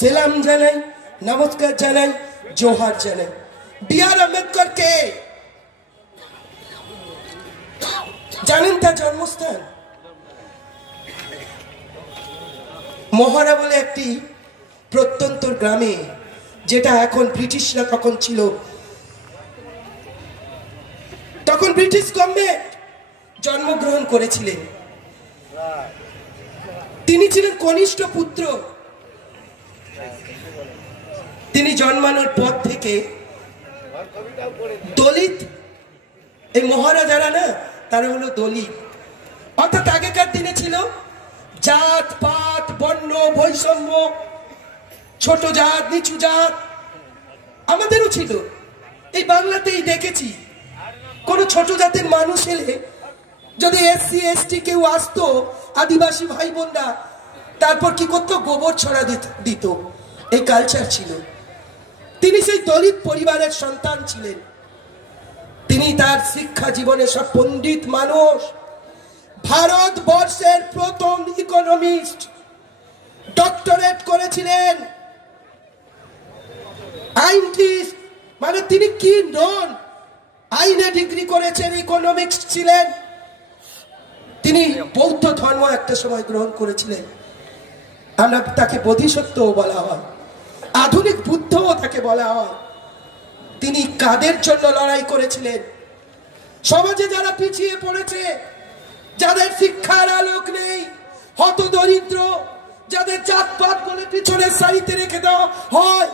সেলাম জানাই, নমস্কার জানাই, জোহার জানাই। বি.আর. আম্বেদকর কে জানেন? তার জন্মস্থান মহারা বলে একটি প্রত্যন্ত গ্রামে, যেটা এখন ব্রিটিশরা তখন ছিল। তখন ব্রিটিশ গভর্নমেন্ট জন্মগ্রহণ করেছিলেন। তিনি ছিলেন কনিষ্ঠ পুত্র। তিনি জন্মানোর পর থেকে দলিত, এই মহারা যারা না তারা হলো দলিত। অর্থাৎ আগেকার দিনে ছিল জাত পাত বর্ণ বৈষম্য, ছোট জাত নিচু জাত, আমাদেরও ছিল। এই বাংলাতেই দেখেছি কোন ছোট জাতের মানুষ এলে যদি এসসি এসটি কেউ আসতো, আদিবাসী ভাই বোনরা, তারপর কি করতো? গোবর ছড়া দিত। এই কালচার ছিল। তিনি সেই দলিত পরিবারের সন্তান ছিলেন। তিনি তার শিক্ষা জীবনে সব পণ্ডিত মানুষ। ভারতবর্ষের প্রথম ইকোনমিস্ট, ডক্টরেট করেছিলেন। আইনটিস্ট মানে তিনি কি নন, আইনে ডিগ্রি করেছেন, ইকোনমিক্স ছিলেন। তিনি বৌদ্ধ ধর্ম একটা সময় গ্রহণ করেছিলেন। আমরা তাকে বোধিসত্ত্বও বলা হয়, আধুনিক বুদ্ধও তাকে বলা হয়। তিনি কাদের জন্য লড়াই করেছিলেন? সমাজে যারা পিছিয়ে পড়েছে, যাদের শিক্ষার আলোক নেই, হতদরিদ্র, যাদের জাতপাত বলে পিছনের সারিতে রেখে দেওয়া হয়,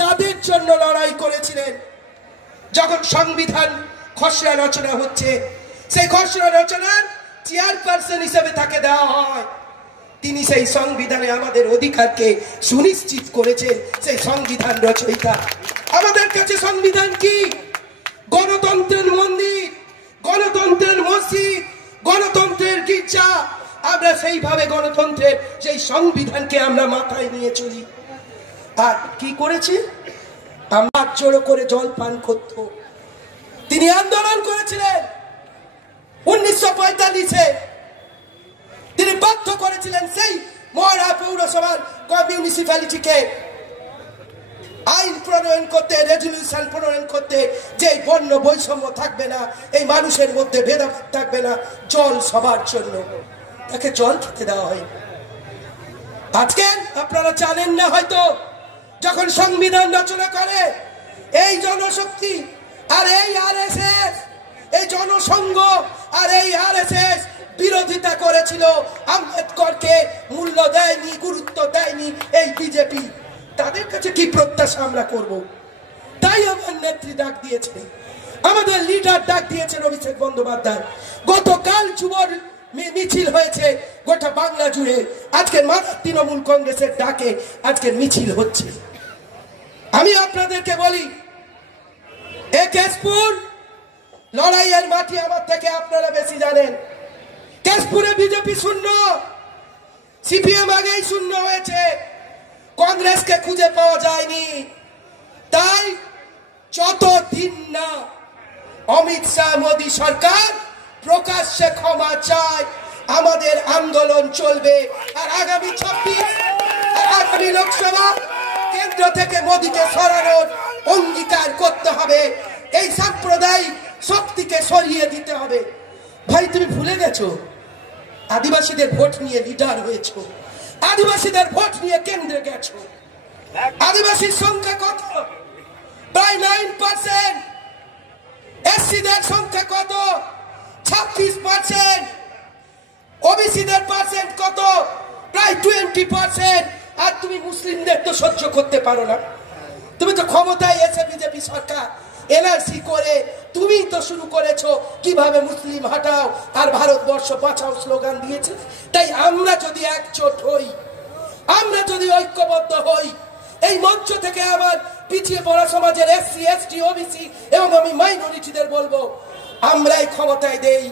তাদের জন্য লড়াই করেছিলেন। যখন সংবিধান খসড়া রচনা হচ্ছে, সেই খসড়া রচনার চেয়ারপারসন হিসেবে তাকে দেওয়া হয়। তিনি সেই সংবিধানে আমাদের অধিকারকে সুনিশ্চিত করেছেন। সেই সংবিধান রচয়িতা। আমাদের কাছে সংবিধান কি? গণতন্ত্রের মন্দির, গণতন্ত্রের মসজিদ, গণতন্ত্রের গির্জা। আমরা সেইভাবে গণতন্ত্রের সেই সংবিধানকে আমরা মাথায় নিয়ে চলি। আর কি করেছি? আমরা জোড়ো করে জল পান করত। তিনি আন্দোলন করেছিলেন 1945-এ। তিনি বাধ্য করেছিলেন সেই মহারা পৌরসভার মিউনিসিপ্যালিটিকে আইন প্রণয়ন করতে, রেজলিউশন প্রণয়ন করতে, যে বর্ণ বৈষম্য থাকবে না, এই মানুষের মধ্যে ভেদাভেদ থাকবে না, জল সবার জন্য। তাকে জল খেতে দেওয়া হয়। আজকে আপনারা জানেন না হয়তো, যখন সংবিধান রচনা করে এই জনশক্তি আর এই আরএসএস, এই জনসংঘ আর এই আরএসএস বিরোধিতা করেছিল। আম্বেদকরকে মূল্য দেয়নি, গুরুত্ব দেয়নি এই বিজেপি। তাদের কাছে কি প্রত্যাশা আমরা করব? তাই আমার নেত্রী ডাক দিয়েছে, আমাদের লিডার ডাক দিয়েছেন অভিষেক বন্দ্যোপাধ্যায়। গতকাল যুবর মিছিল হয়েছে গোটা বাংলা জুড়ে। আজকে মাদার তৃণমূল কংগ্রেসের ডাকে আজকে মিছিল হচ্ছে। আমি আপনাদেরকে বলি, এ কেশপুর লড়াইয়ের মাটি আমার থেকে আপনারা বেশি জানেন। কেশপুরে বিজেপি শূন্য, সিপিএম আগেই শূন্য হয়েছে, কংগ্রেসকে খুঁজে পাওয়া যায়নি। তাই যতদিন না অমিত শাহ মোদী সরকার প্রকাশ্যে ক্ষমা চায়, আমাদের আন্দোলন চলবে। আর আগামী 26 আগামী লোকসভা কেন্দ্র থেকে মোদীকে সরানোর অঙ্গীকার করতে হবে। এই সাম্প্রদায়িক শক্তিকে সরিয়ে দিতে হবে। ভাই, তুমি ভুলে গেছো আদিবাসীদের ভোট নিয়ে লিডার হয়েছো, আদিবাসীদের ভোট নিয়ে কেন্দ্রে গেছো। আদিবাসীর সংখ্যা কত? প্রায় 9%। এসসিদের সংখ্যা কত? 26%। ওবিসিদের পার্সেন্ট কত? প্রায় 20%। আর তুমি মুসলিমদের তো সহ্য করতে পারো না। তুমি তো ক্ষমতায় এসে বিজেপি সরকার এনআরসি করে তুমি তো শুরু করেছো কিভাবে মুসলিম হটাও আর ভারতবর্ষ বাঁচাও স্লোগান দিয়েছে। তাই আমরা যদি একজোট হই, আমরা যদি ঐক্যবদ্ধ হই, এই মঞ্চ থেকে আমার পিছিয়ে পড়া সমাজের এসসি এসটি ওবিসি এবং আমি মাইনরিটিদের বলবো, আমরাই ক্ষমতায় দেই,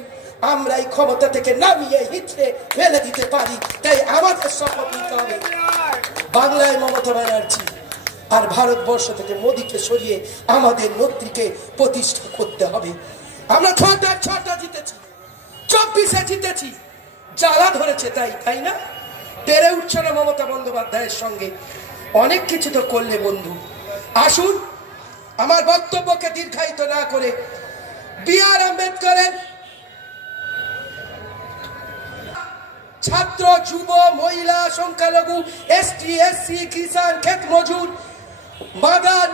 আমরাই ক্ষমতা থেকে নামিয়ে হিচড়ে ফেলে দিতে পারি। তাই আমাদের শপথ নিতে হবে, বাংলায় মমতা ব্যানার্জি আর ভারতবর্ষ থেকে মোদীকে সরিয়ে আমাদের নেত্রীকে প্রতিষ্ঠা করতে হবে। আমরা 6টা জিতেছি, 24-এ জিতেছি, জ্বালা ধরেছে তাই না? পেরে উঠছে না মমতা বন্দ্যোপাধ্যায়ের সঙ্গে। অনেক কিছু তো করলে বন্ধু। আসুন আমার বক্তব্যকে দীর্ঘায়িত না করে বি.আর. আম্বেদকরের ছাত্র, যুব, মহিলা, সংখ্যালঘু, এসটি, এসসি, কিষান, ক্ষেত মজুর, মাদার